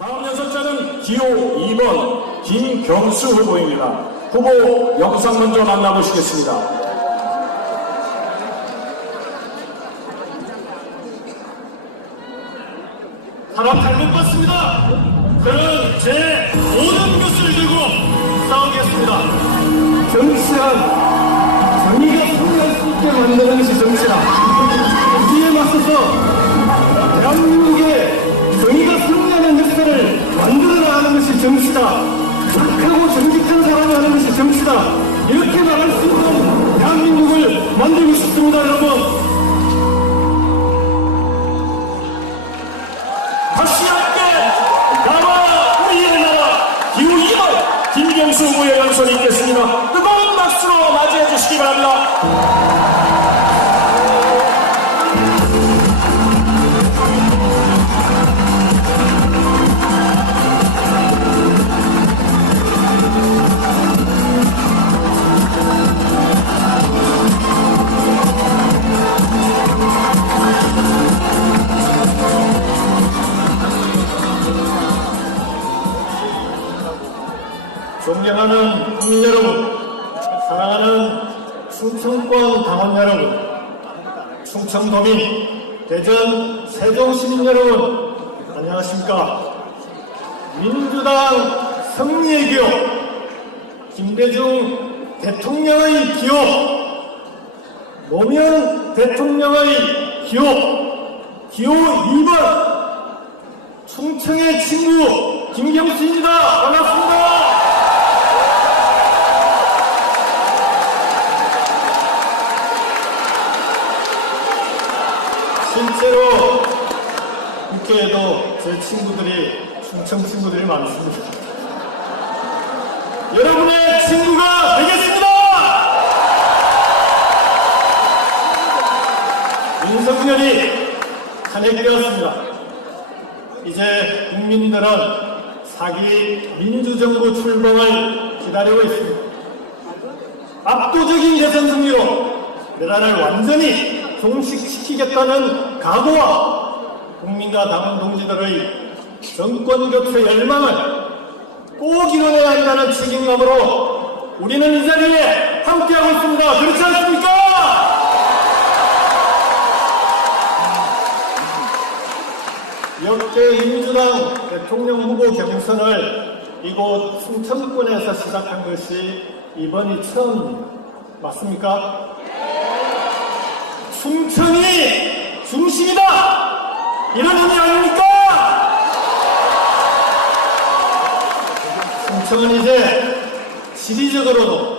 다음 연설자는 기호 2번 김경수 후보입니다. 후보 영상 먼저 만나보시겠습니다. 사람 잘못 봤습니다. 저는 제 모든 것을 들고 싸우겠습니다. 정치란 정의가 승리할 수 있게 만드는 것이 정치다. 이에 맞서서 대한민국의 정의가 승리하는 역사를 만들어 나가는 것이 정치다. 착하고 정직한 사람이 하는 것이 정치다. 이렇게 말할 수 있는 대한민국을 만들고 싶습니다, 여러분. 다시 함께 나와 우리의 나라 기호 2번 김경수 후보의 연설이 있겠습니다. 뜨거운 박수로 맞이해 주시기 바랍니다. 존경하는 국민 여러분, 사랑하는 충청권 당원 여러분, 충청도민, 대전, 세종시민 여러분, 안녕하십니까. 민주당 승리의 기호, 김대중 대통령의 기호, 노무현 대통령의 기호 2번 충청의 친구 김경수입니다. 반갑습니다. 실제로 국회에도 제 친구들이 충청 친구들이 많습니다. 여러분의 친구가 되겠습니다. 윤석열이 탄핵되었습니다. 이제 국민들은 4기 민주정부 출범을 기다리고 있습니다. 압도적인 대선 승리로 나라를 완전히 종식시키겠다는 각오와 국민과 당원 동지들의 정권교체 열망을 꼭 이뤄내야 한다는 책임감으로 우리는 이 자리에 함께하고 있습니다. 그렇지 않습니까? 역대 민주당 대통령 후보 경선을 이곳 충청권에서 시작한 것이 이번이 처음입니다. 맞습니까? 충청이 중심이다! 이런 의미 아닙니까? 충청은 이제 지리적으로도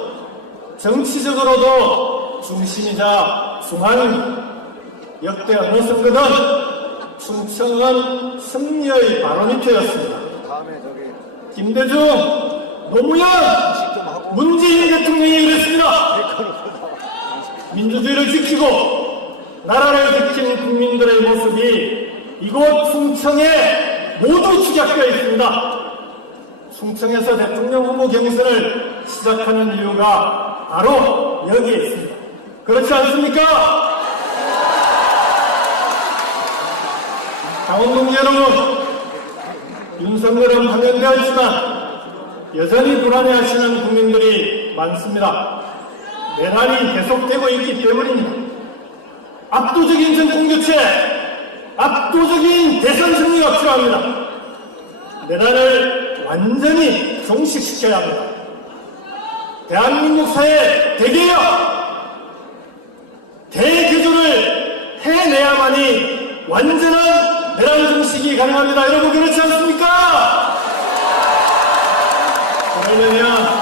정치적으로도 중심이자 중앙입니다. 역대 어느 선거든 충청은 승리의 바로미터였습니다. 김대중, 노무현, 문재인 대통령이 그랬습니다. 민주주의를 지키고 나라를 지킨 국민들의 모습이 이곳 충청에 모두 축약되어 있습니다. 충청에서 대통령 후보 경선을 시작하는 이유가 바로 여기에 있습니다. 그렇지 않습니까? 당원 동지 여러분, 윤석열은 파면되어 있지만 여전히 불안해하시는 국민들이 많습니다. 내란이 계속되고 있기 때문입니다. 압도적인 정권교체, 압도적인 대선 승리가 필요합니다. 내란을 완전히 종식시켜야 합니다. 대한민국 사회 대개혁, 대개조를 해내야만이 완전한 내란 종식이 가능합니다. 여러분 그렇지 않습니까? 그러려면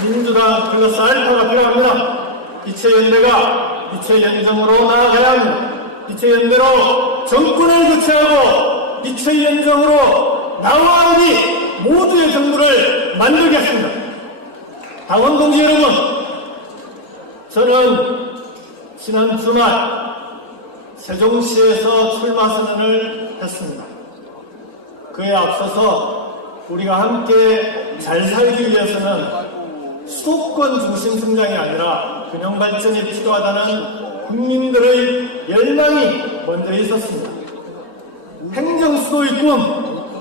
민주당 플러스 알파가 필요합니다. 이체연대가 이체연정으로 나아가야 합니다. 이체연대로 정권을 교체하고 이체연정으로 나와 우리 모두의 정부를 만들겠습니다. 당원 동지 여러분, 저는 지난 주말 세종시에서 출마 선언을 했습니다. 그에 앞서서 우리가 함께 잘 살기 위해서는 수도권 중심 성장이 아니라 균형 발전이 필요하다는 국민들의 열망이 먼저 있었습니다. 행정수도의 꿈,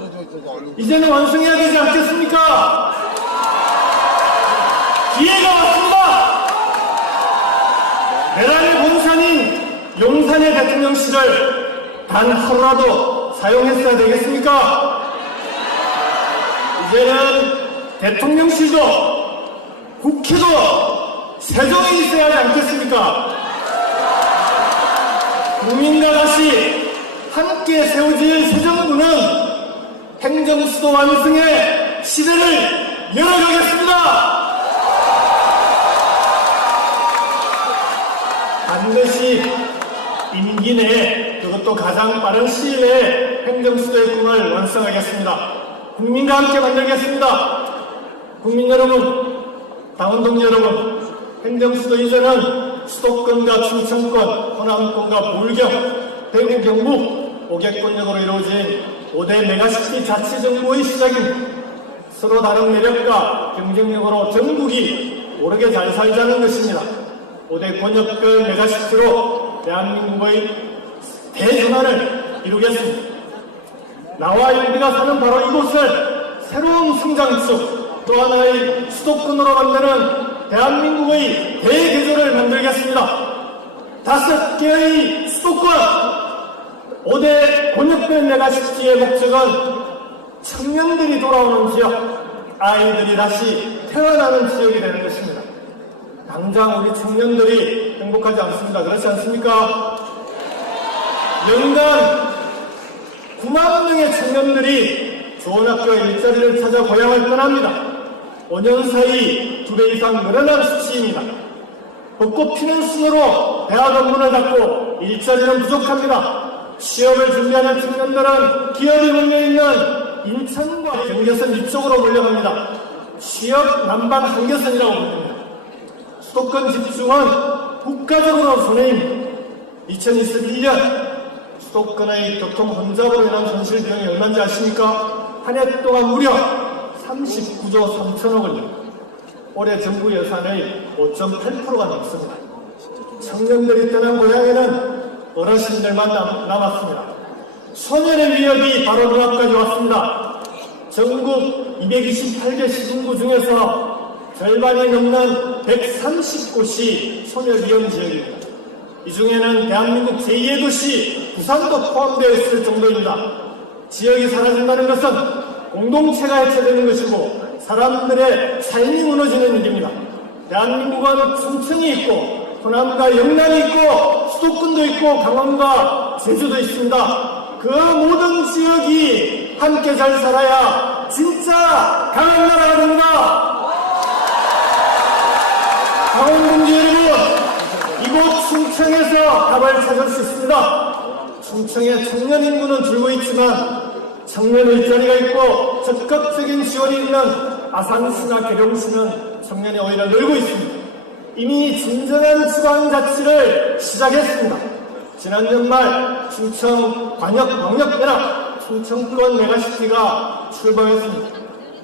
이제는 완성해야 되지 않겠습니까? 기회가 왔습니다. 메란의 본산인 용산의 대통령실을 단 하루라도 사용했어야 되겠습니까? 이제는 대통령실도 국회도 세종이 있어야 하지 않겠습니까? 국민과 다시 함께 세워질 새 정부는 행정수도 완성의 시대를 열어가겠습니다. 반드시 임기 내에 그것도 가장 빠른 시일 내에 행정수도의 꿈을 완성하겠습니다. 국민과 함께 만들겠습니다. 국민 여러분, 당원동 여러분, 행정수도 이전은 수도권과 충청권, 호남권과 부울경, 대구, 경북, 5개권역으로 이루어진 5대 메가시티 자치정부의 시작입니다. 서로 다른 매력과 경쟁력으로 전국이 오르게 잘 살자는 것입니다. 5대 권역별 메가시티로 대한민국의 대전환을 이루겠습니다. 나와 우리가 사는 바로 이곳을 새로운 성장축, 또 하나의 수도권으로 만드는 대한민국의 대개조를 만들겠습니다. 5개의 수도권, 5대 권역별 메가시티의 목적은 청년들이 돌아오는 지역, 아이들이 다시 태어나는 지역이 되는 것입니다. 당장 우리 청년들이 행복하지 않습니다. 그렇지 않습니까? 연간 9만 명의 청년들이 좋은 학교에 일자리를 찾아 고향을 떠납니다. 5년 사이 2배 이상 늘어난 수치입니다. 벚꽃 피는 순으로 대학원 문을 닫고 일자리는 부족합니다. 취업을 준비하는 청년들은 기업이 몰려있는 인천과 경계선 이쪽으로 몰려갑니다. 취업 남방 한계선이라고 부릅니다. 수도권 집중은 국가적으로 손해입니다. 2021년 수도권의 교통 혼잡으로 인한 손실 비용이 얼마인지 아십니까? 한 해 동안 무려 39조 3천억 원입니다. 올해 정부 예산의 5.8%가 넘습니다. 청년들이 떠난 고향에는 어르신들만 남았습니다. 소년의 위협이 바로 눈앞까지 왔습니다. 전국 228개 시군구 중에서 절반이 넘는 130곳이 소녀위험 지역입니다. 이 중에는 대한민국 제2의 도시 부산도 포함되어 있을 정도입니다. 지역이 사라진다는 것은 공동체가 해체되는 것이고 사람들의 삶이 무너지는 일입니다. 대한민국은 충청이 있고 호남과 영남이 있고 수도권도 있고 강원과 제주도 있습니다. 그 모든 지역이 함께 잘 살아야 진짜 강한 나라가 됩니다. 강원동지 여러분, 이곳 충청에서 답을 찾을 수 있습니다. 충청의 청년 인구는 줄고 있지만 청년 일자리가 있고 적극적인 지원이 있는 아산시나 계룡시는 청년이 오히려 늘고 있습니다. 이미 진정한 지방자치를 시작했습니다. 지난 연말 충청 광역연합 충청권 메가시티가 출범했습니다.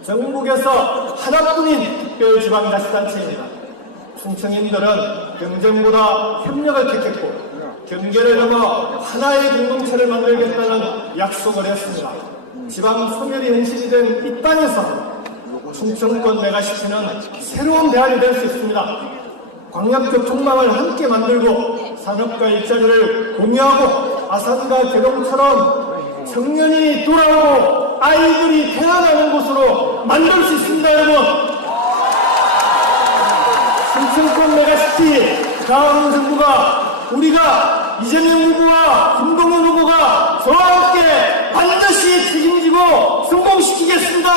전국에서 하나뿐인 특별지방자치단체입니다. 충청인들은 경쟁보다 협력을 택했고 경계를 넘어 하나의 공동체를 만들겠다는 약속을 했습니다. 지방 소멸이 현실이 된 이 땅에서 충청권 메가시티는 새로운 대안이 될 수 있습니다. 광역교통망을 함께 만들고 산업과 일자리를 공유하고 아산과 계룡처럼 청년이 돌아오고 아이들이 태어나는 곳으로 만들 수 있습니다. 여러분, 충청권 메가시티 다음 정부가 우리가 이재명 후보와 김동연 후보가 저와 함께 반드시 책임지고 성공시키겠습니다.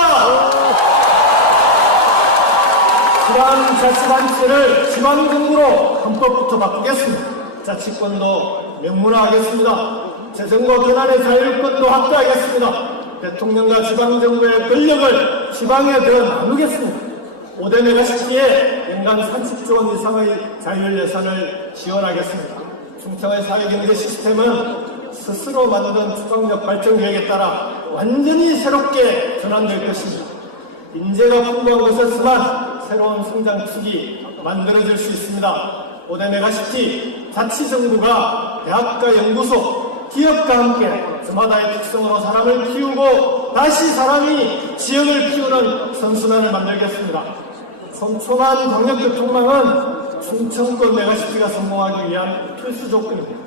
지방자치단체를 지방정부로 헌법부터 바꾸겠습니다. 자치권도 명문화하겠습니다. 재정과 권한의 자율권도 확대하겠습니다. 대통령과 지방정부의 권력을 지방에 더 나누겠습니다. 5대 메가시티에 연간 30조 원 이상의 자율 예산을 지원하겠습니다. 충청의 사회경제 시스템은 스스로 만든 추강력 발전 계획에 따라 완전히 새롭게 전환될 것입니다. 인재가 풍부한 곳에서만 새로운 성장축이 만들어질 수 있습니다. 5대 메가시티 자치정부가 대학과 연구소, 기업과 함께 저마다의 특성으로 사람을 키우고 다시 사람이 지역을 키우는 선순환을 만들겠습니다. 촘촘한 광역교통망은 충청권 메가시티가 성공하기 위한 필수 조건입니다.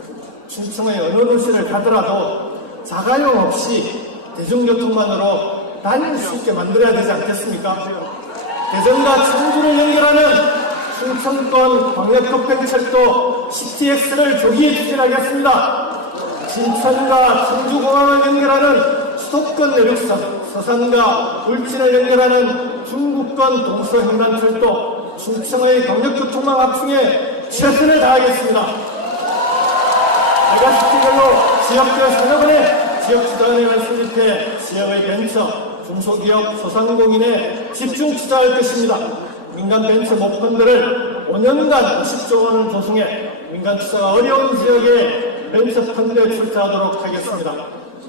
충청의 어느 도시를 가더라도 자가용 없이 대중교통만으로 다닐 수 있게 만들어야 되지 않겠습니까? 대전과 청주를 연결하는 충청권 광역급행철도 CTX를 조기에 추진하겠습니다. 진천과 청주공항을 연결하는 수도권 내륙선, 서산과 울진을 연결하는 중부권 동서횡단철도, 충청의 광역교통망 확충에 최선을 다하겠습니다. 메가시티별로 지역별 산업은행, 지역투자은행을 설립해 지역의 벤처, 중소기업, 소상공인에 집중 투자할 것입니다. 민간 벤처 모펀드를 5년간 50조 원을 조성해 민간 투자가 어려운 지역에 벤처 펀드에 출자하도록 하겠습니다.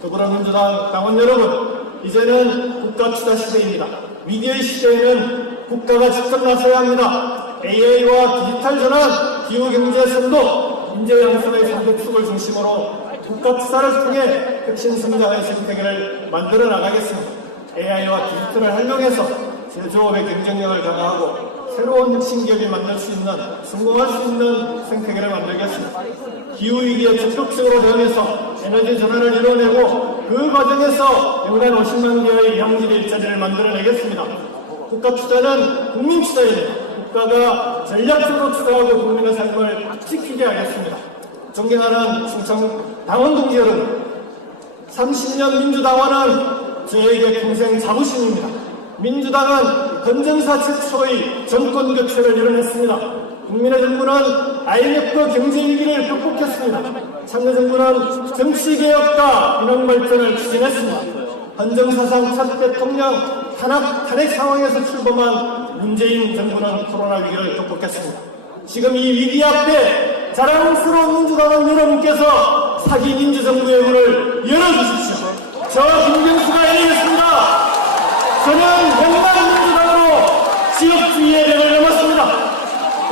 더불어민주당 당원 여러분, 이제는 국가 투자 시대입니다. 위기의 시대에는 국가가 직접 나서야 합니다. AI와 디지털 전환, 기후경제 선도, 인재 양성의 3대 축을 중심으로 국가 투자를 통해 혁신 성장의 생태계를 만들어 나가겠습니다. AI와 디지털을 활용해서 제조업의 경쟁력을 강화하고 새로운 혁신 기업이 만들 수 있는, 성공할 수 있는 생태계를 만들겠습니다. 기후위기에 적극적으로 대응해서 에너지 전환을 이뤄내고 그 과정에서 연간 50만 개의 양질 일자리를 만들어내겠습니다. 국가 투자는 국민 투자입니다. 국가가 전략적으로 투자하고 국민의 삶을 지키게 하겠습니다. 존경하는 충청 당원 동지 여러분, 30년 민주당원은 저에게 평생 자부심입니다. 민주당은 건전사 최초의 정권 교체를 이뤄냈습니다. 국민의 정부는 IMF 경제 위기를 극복했습니다. 참여정부는 정치개혁과 민영발전을 추진했습니다. 헌정사상 첫 대통령 탄핵 상황에서 출범한 문재인 정부는 코로나 위기를 극복했습니다. 지금 이 위기 앞에 자랑스러운 민주당원 여러분께서 사기 민주정부의 문을 열어주십시오. 저 김경수가 열리겠습니다. 저는 영남민주당으로 지역주의의 벽을 넘었습니다.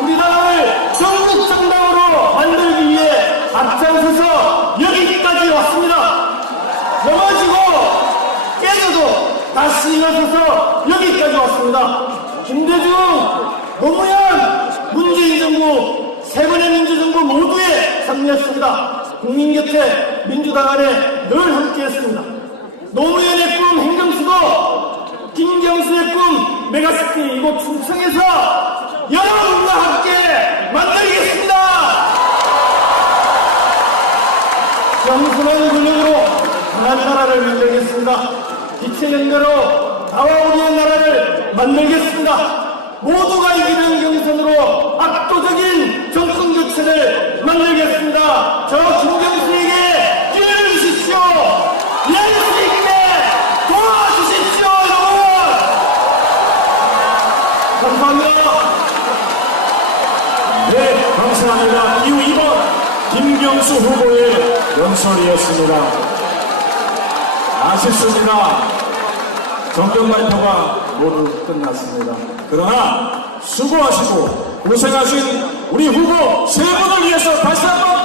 우리 당을 전국 정당으로 만들기 위해 앞장서서 여기까지 왔습니다. 넘어지고 깨져도 다시 일어서서 여기까지 왔습니다. 김대중, 노무현, 문재인 정부, 세 번의 민주정부 모두의 삶이었습니다. 국민 곁에 민주당 안에 늘 함께했습니다. 노무현의 꿈 행정수도, 김경수의 꿈 메가시티 이곳 충청에서 여러분과 함께 만들겠습니다. 겸손한 권력으로 강한 나라를 만들겠습니다. 빛의 연대로 나와 우리의 나라를 만들겠습니다. 모두가 이기는 경선으로 압도적인 정권 교체를 만들겠습니다. 저 김경수에게 기회를 주십시오. 열수 있게 도와주십시오, 여러분. 감사합니다. 네, 감사합니다. 이후 2번 김경수 후보의 연설이었습니다. 아쉽습니다. 정권 발표가 모두 끝났습니다. 그러나 수고하시고 고생하신 우리 후보 세 분을 위해서 다시 한번